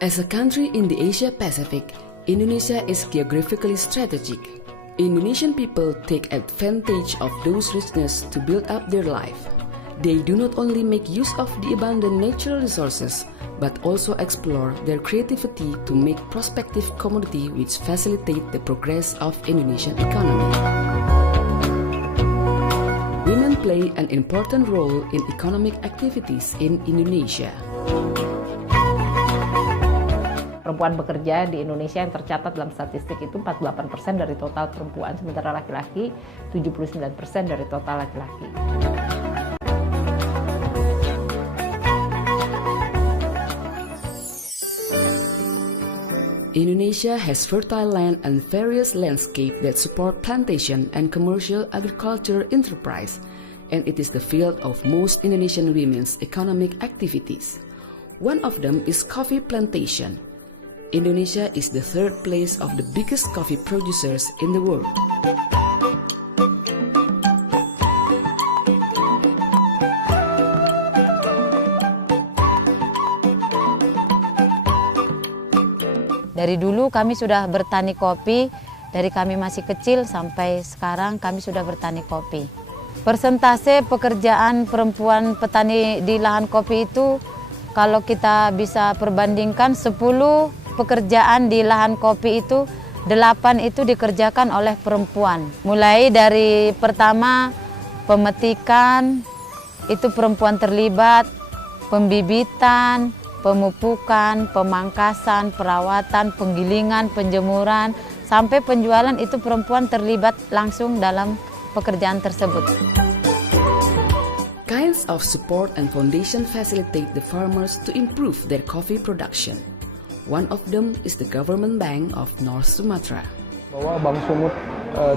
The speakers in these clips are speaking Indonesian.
As a country in the Asia-Pacific, Indonesia is geographically strategic. Indonesian people take advantage of those richness to build up their life. They do not only make use of the abundant natural resources, but also explore their creativity to make prospective commodity which facilitate the progress of Indonesian economy. Women play an important role in economic activities in Indonesia. Perempuan bekerja di Indonesia yang tercatat dalam statistik itu 48% dari total perempuan, sementara laki-laki 79% dari total laki-laki. Indonesia has fertile land and various landscape that support plantation and commercial agriculture enterprise, and it is the field of most Indonesian women's economic activities. One of them is coffee plantation. Indonesia is the third place of the biggest coffee producers in the world. Dari dulu kami sudah bertani kopi, dari kami masih kecil sampai sekarang kami sudah bertani kopi. Persentase pekerjaan perempuan petani di lahan kopi itu kalau kita bisa perbandingkan 10 pekerjaan di lahan kopi itu 8 itu dikerjakan oleh perempuan. Mulai dari pertama pemetikan itu perempuan terlibat, pembibitan, pemupukan, pemangkasan, perawatan, penggilingan, penjemuran, sampai penjualan itu perempuan terlibat langsung dalam pekerjaan tersebut. Kinds of support and foundation facilitate the farmers to improve their coffee production. One of them is the Government Bank of North Sumatra. Bahwa Bank Sumut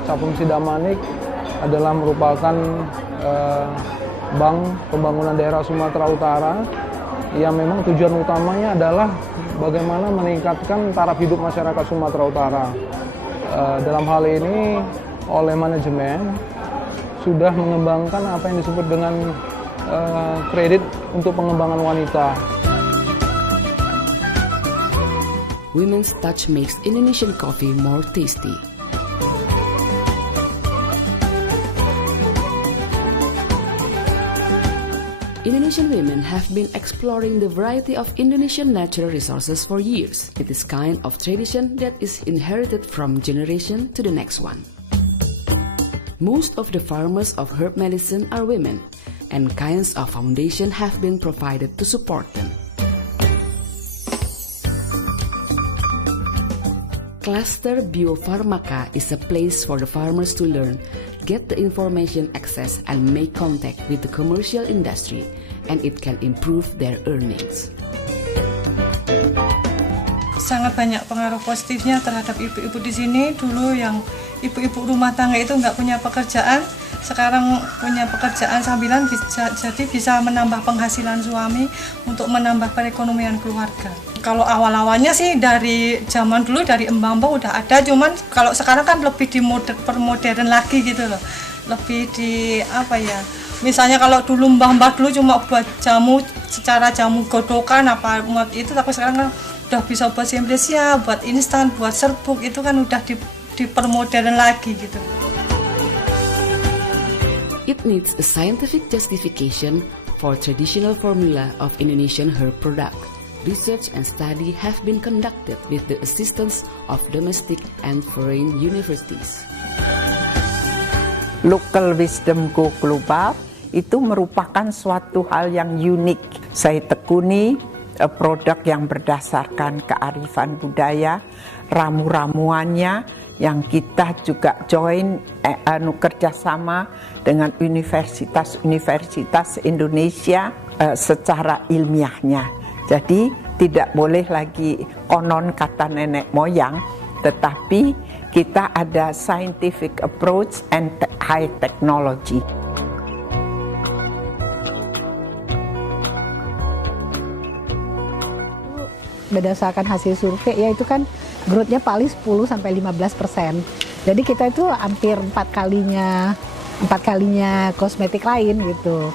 Capung Sidamanik adalah merupakan bank pembangunan daerah Sumatera Utara yang memang tujuan utamanya adalah bagaimana meningkatkan taraf hidup masyarakat Sumatera Utara. Dalam hal ini oleh manajemen sudah mengembangkan apa yang disebut dengan kredit untuk pengembangan wanita. Women's touch makes Indonesian coffee more tasty. Indonesian women have been exploring the variety of Indonesian natural resources for years. It is kind of tradition that is inherited from generation to the next one. Most of the farmers of herb medicine are women, and kinds of foundation have been provided to support them. Cluster Biofarmaka is a place for the farmers to learn, get the information access, and make contact with the commercial industry, and it can improve their earnings. Sangat banyak pengaruh positifnya terhadap ibu-ibu di sini. Dulu yang ibu-ibu rumah tangga itu nggak punya pekerjaan, sekarang punya pekerjaan sambilan, jadi bisa menambah penghasilan suami untuk menambah perekonomian keluarga. Kalau awal-awalnya sih dari zaman dulu dari embang-embang udah ada, cuman kalau sekarang kan lebih permodern lagi gitu loh. Lebih di apa ya? Misalnya kalau dulu mbah-mbah dulu cuma buat jamu secara jamu godokan apa itu, tapi sekarang kan udah bisa buat simplicia, buat instan, buat serbuk, itu kan udah dipermodern lagi gitu. It needs a scientific justification for traditional formula of Indonesian herb product. Research and study have been conducted with the assistance of domestic and foreign universities. Local wisdom go global itu merupakan suatu hal yang unik. Saya tekuni produk yang berdasarkan kearifan budaya, ramu-ramuannya yang kita juga join kerjasama dengan universitas-universitas Indonesia secara ilmiahnya. Jadi tidak boleh lagi konon kata nenek moyang, tetapi kita ada scientific approach and high technology. Berdasarkan hasil survei ya itu kan growth-nya paling 10-15%. Jadi kita itu hampir 4 kalinya kosmetik lain gitu.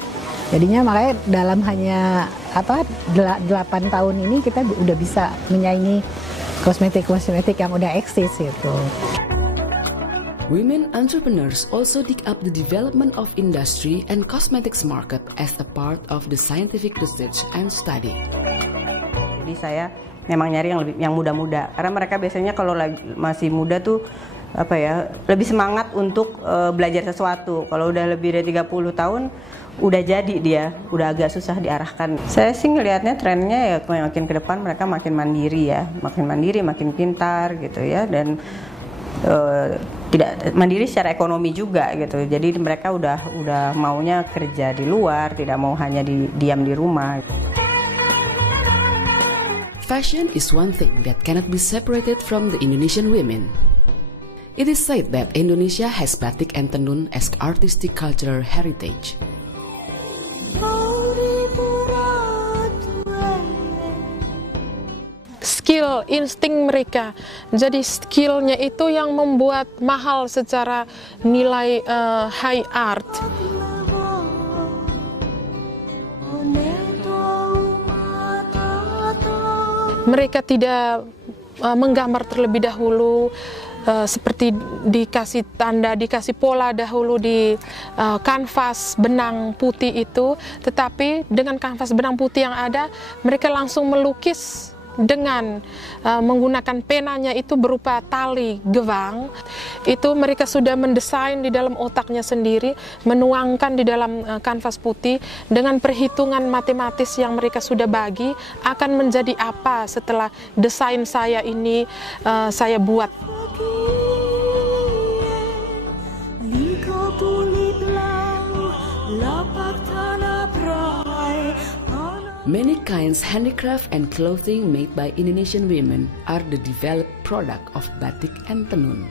Jadinya makanya dalam hanya 8 tahun ini kita udah bisa menyaingi kosmetik yang udah eksis gitu. Women entrepreneurs also take up the development of industry and cosmetics market as a part of the scientific research and study. Jadi saya memang nyari yang muda-muda, karena mereka biasanya kalau masih muda tuh lebih semangat untuk belajar sesuatu. Kalau udah lebih dari 30 tahun udah jadi dia, udah agak susah diarahkan. Saya sih ngelihatnya trennya ya makin ke depan mereka makin mandiri, makin pintar gitu ya, dan tidak mandiri secara ekonomi juga gitu. Jadi mereka udah maunya kerja di luar, tidak mau hanya diam di rumah. Fashion is one thing that cannot be separated from the Indonesian women. It is said that Indonesia has batik and tenun as artistic cultural heritage. Skill, insting mereka. Jadi skillnya itu yang membuat mahal secara nilai high art. Mereka tidak menggambar terlebih dahulu, seperti dikasih tanda, dikasih pola dahulu di kanvas benang putih itu, tetapi dengan kanvas benang putih yang ada, mereka langsung melukis dengan menggunakan penanya itu berupa tali gewang. Itu mereka sudah mendesain di dalam otaknya sendiri, menuangkan di dalam kanvas putih dengan perhitungan matematis yang mereka sudah bagi akan menjadi apa setelah desain saya ini saya buat. Many kinds handicraft and clothing made by Indonesian women are the developed product of batik and tenun.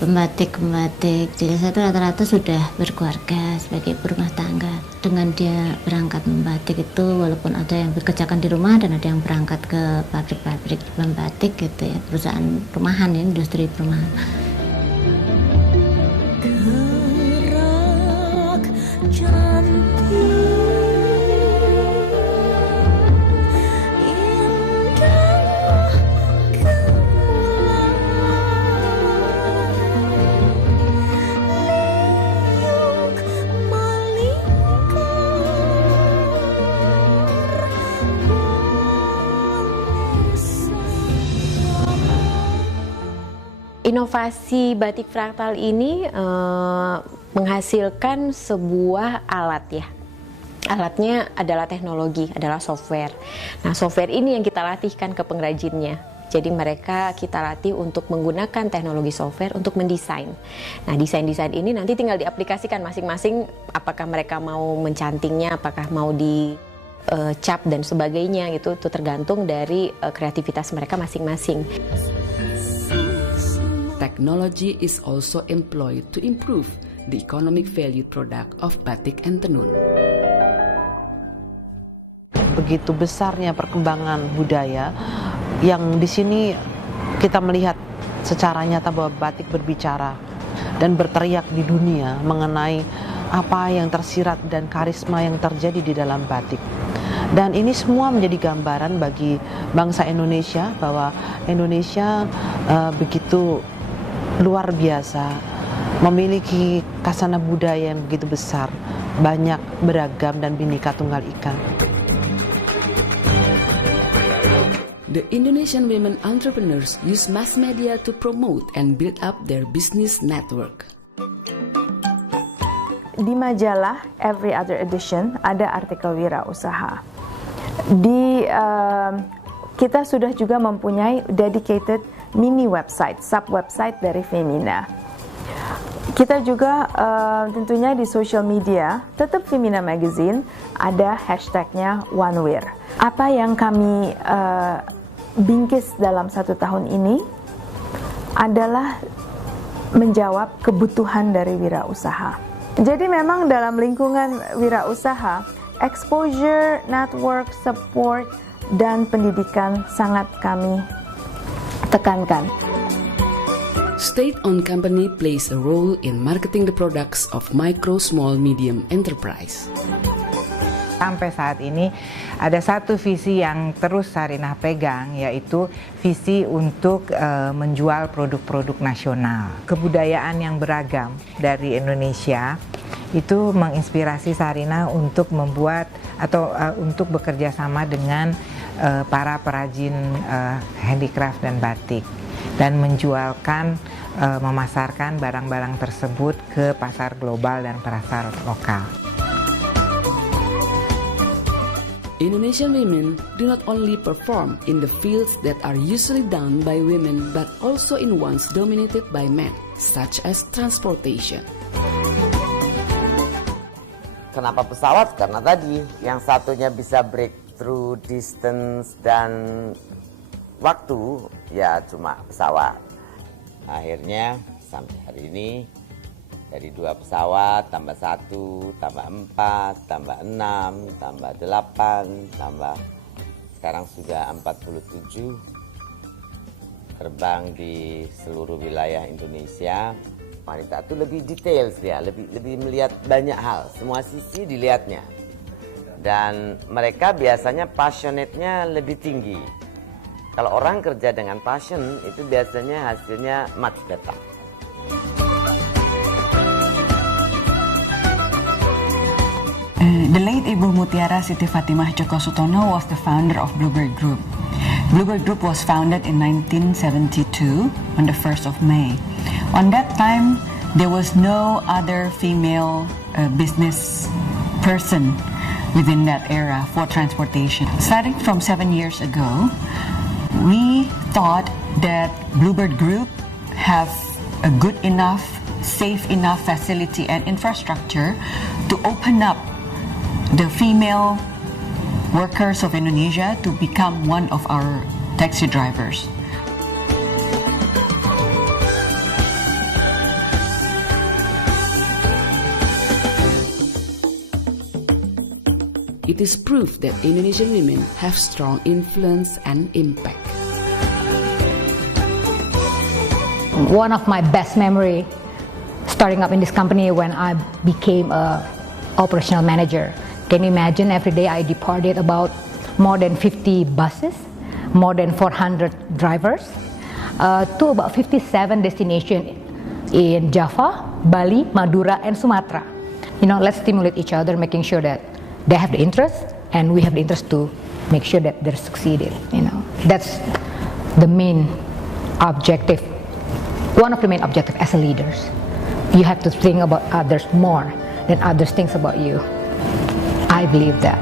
Pembatik-pembatik di desa itu rata-rata sudah berkeluarga sebagai berumah tangga. Dengan dia berangkat membatik itu, walaupun ada yang bekerjakan di rumah dan ada yang berangkat ke pabrik-pabrik membatik gitu ya, perusahaan rumahan ya, industri perumahan. Inovasi batik fraktal ini menghasilkan sebuah alat ya. Alatnya adalah teknologi, adalah software. Nah, software ini yang kita latihkan ke pengrajinnya. Jadi mereka kita latih untuk menggunakan teknologi software untuk mendesain. Nah, desain-desain ini nanti tinggal diaplikasikan masing-masing, apakah mereka mau mencantingnya, apakah mau di cap dan sebagainya gitu. Itu tergantung dari kreativitas mereka masing-masing. Technology is also employed to improve the economic value product of batik and tenun. Begitu besarnya perkembangan budaya yang di sini kita melihat secara nyata bahwa batik berbicara dan berteriak di dunia mengenai apa yang tersirat dan karisma yang terjadi di dalam batik. Dan ini semua menjadi gambaran bagi bangsa Indonesia bahwa Indonesia begitu luar biasa, memiliki khazanah budaya yang begitu besar, banyak, beragam, dan Bhinneka Tunggal Ika. The Indonesian women entrepreneurs use mass media to promote and build up their business network. Di majalah Every Other Edition ada artikel wirausaha. Kita sudah juga mempunyai dedicated mini website, sub website dari Femina. Kita juga tentunya di social media, tetap Femina Magazine, ada hashtagnya OneWear. Apa yang kami bingkis dalam 1 tahun ini adalah menjawab kebutuhan dari wirausaha. Jadi memang dalam lingkungan wirausaha, exposure, network, support, dan pendidikan sangat kami tekankan. State-owned company plays a role in marketing the products of micro, small, medium enterprise. Sampai saat ini ada satu visi yang terus Sarinah pegang, yaitu visi untuk menjual produk-produk nasional. Kebudayaan yang beragam dari Indonesia itu menginspirasi Sarinah untuk membuat atau untuk bekerja sama dengan para perajin handicraft dan batik dan menjualkan, memasarkan barang-barang tersebut ke pasar global dan pasar lokal. Indonesian women do not only perform in the fields that are usually done by women, but also in ones dominated by men, such as transportation. Kenapa pesawat? Karena tadi yang satunya bisa breakthrough distance dan waktu, ya cuma pesawat. Akhirnya sampai hari ini dari 2 pesawat, tambah 1, tambah 4, tambah 6, tambah 8, tambah sekarang sudah 47 terbang di seluruh wilayah Indonesia. Wanita itu lebih detail dia, lebih melihat banyak hal, semua sisi dilihatnya. Dan mereka biasanya passionate-nya lebih tinggi. Kalau orang kerja dengan passion, itu biasanya hasilnya much better. The late Ibu Mutiara Siti Fatimah Djoko Sutono was the founder of Bluebird Group. Bluebird Group was founded in 1972 on the 1st of May. On that time, there was no other female business person within that era for transportation. Starting from 7 years ago, we thought that Bluebird Group have a good enough, safe enough facility and infrastructure to open up the female workers of Indonesia to become one of our taxi drivers. It is proof that Indonesian women have strong influence and impact. One of my best memory starting up in this company when I became a operational manager. Can you imagine every day I departed about more than 50 buses, more than 400 drivers, to about 57 destinations in Java, Bali, Madura, and Sumatra. You know, let's stimulate each other, making sure that they have the interest and we have the interest to make sure that they're succeeding. You know, that's the main objective. One of the main objectives as a leaders. You have to think about others more than others think about you. I believe that.